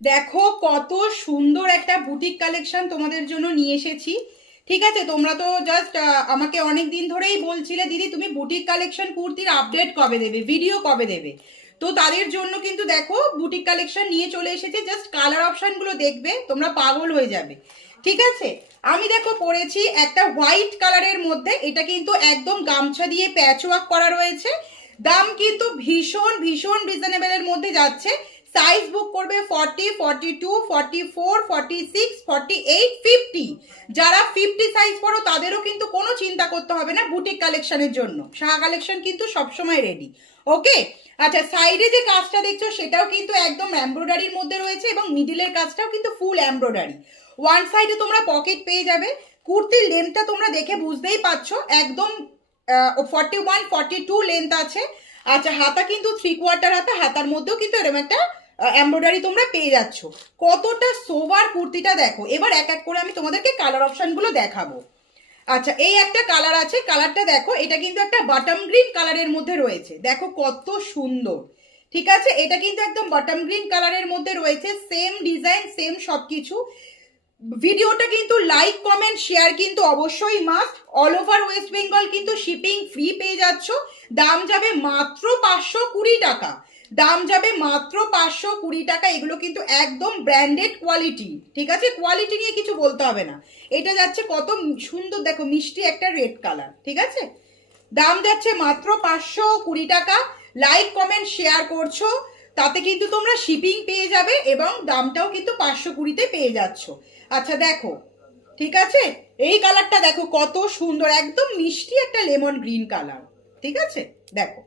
দেখো কত সুন্দর একটা বুটিক কালেকশন তোমাদের জন্য নিয়ে এসেছি। ঠিক আছে, তোমরা তো জাস্ট আমাকে অনেক দিন ধরেই বলছিলে দিদি তুমি বুটিক কালেকশন কুর্তির আপডেট কবে দেবে, ভিডিও কবে দেবে। তো তাদের জন্য কিন্তু দেখো বুটিক কালেকশন নিয়ে চলে এসেছে। জাস্ট কালার অপশনগুলো দেখবে, তোমরা পাগল হয়ে যাবে। ঠিক আছে, আমি দেখো পরেছি একটা হোয়াইট কালারের মধ্যে, এটা কিন্তু একদম গামছা দিয়ে প্যাচওয়ার্ক করা রয়েছে। দাম কিন্তু ভীষণ ভীষণ রিজনেবলের মধ্যে যাচ্ছে। সাইজ বুক করবে 40, 42, 44, 46, 48, 50। যারা 50 সাইজ পড়ো তাদেরও কিন্তু কোনো চিন্তা করতে হবে না বুটিক কালেকশনের জন্য। সাহা কালেকশন কিন্তু সবসময় রেডি। ওকে, আচ্ছা, সাইডে যে কাজটা দেখছো সেটাও কিন্তু একদম এমব্রয়ডারির মধ্যে রয়েছে এবং মিডিলের কাজটাও কিন্তু ফুল এমব্রয়ডারি। ওয়ান সাইডে তোমরা পকেট পেয়ে যাবে। কুর্তির লেন্থটা তোমরা দেখে বুঝতেই পারছো, একদম 41, 42 লেন্থ আছে। আচ্ছা, হাতা কিন্তু 3/4 হাতা, হাতার মধ্যেও কিন্তু এরকম একটা এমব্রয়ডারি তোমরা পেয়ে যাচ্ছ। কতটা সোভার কুর্তিটা দেখো। এবার এক এক করে আমি তোমাদেরকে কালার অপশনগুলো দেখাবো। আচ্ছা, এই একটা কালার আছে, কালারটা দেখো, এটা কিন্তু একটা বাটম গ্রিন কালারের মধ্যে রয়েছে। দেখো কত সুন্দর। ঠিক আছে, এটা কিন্তু একদম বাটম গ্রিন কালারের মধ্যে রয়েছে, সেম ডিজাইন সেম সবকিছু। ভিডিওটা কিন্তু লাইক কমেন্ট শেয়ার কিন্তু অবশ্যই must. All over West Bengal কিন্তু শিপিং ফ্রি পেয়ে যাচ্ছ। দাম যাবে মাত্র 520 টাকা। দাম যাবে মাত্র 520 টাকা। এগুলো কিন্তু একদম ব্র্যান্ডেড কোয়ালিটি। ঠিক আছে, কোয়ালিটি নিয়ে কিছু বলতে হবে না। এটা যাচ্ছে কত সুন্দর, দেখো মিষ্টি একটা রেড কালার। ঠিক আছে, দাম যাচ্ছে মাত্র 520 টাকা। লাইক কমেন্ট শেয়ার করছো, তাতে কিন্তু তোমরা শিপিং পেয়ে যাবে এবং দামটাও কিন্তু 520-তে পেয়ে যাচ্ছ। আচ্ছা দেখো, ঠিক আছে, এই কালারটা দেখো কত সুন্দর, একদম মিষ্টি একটা লেমন গ্রিন কালার। ঠিক আছে, দেখো।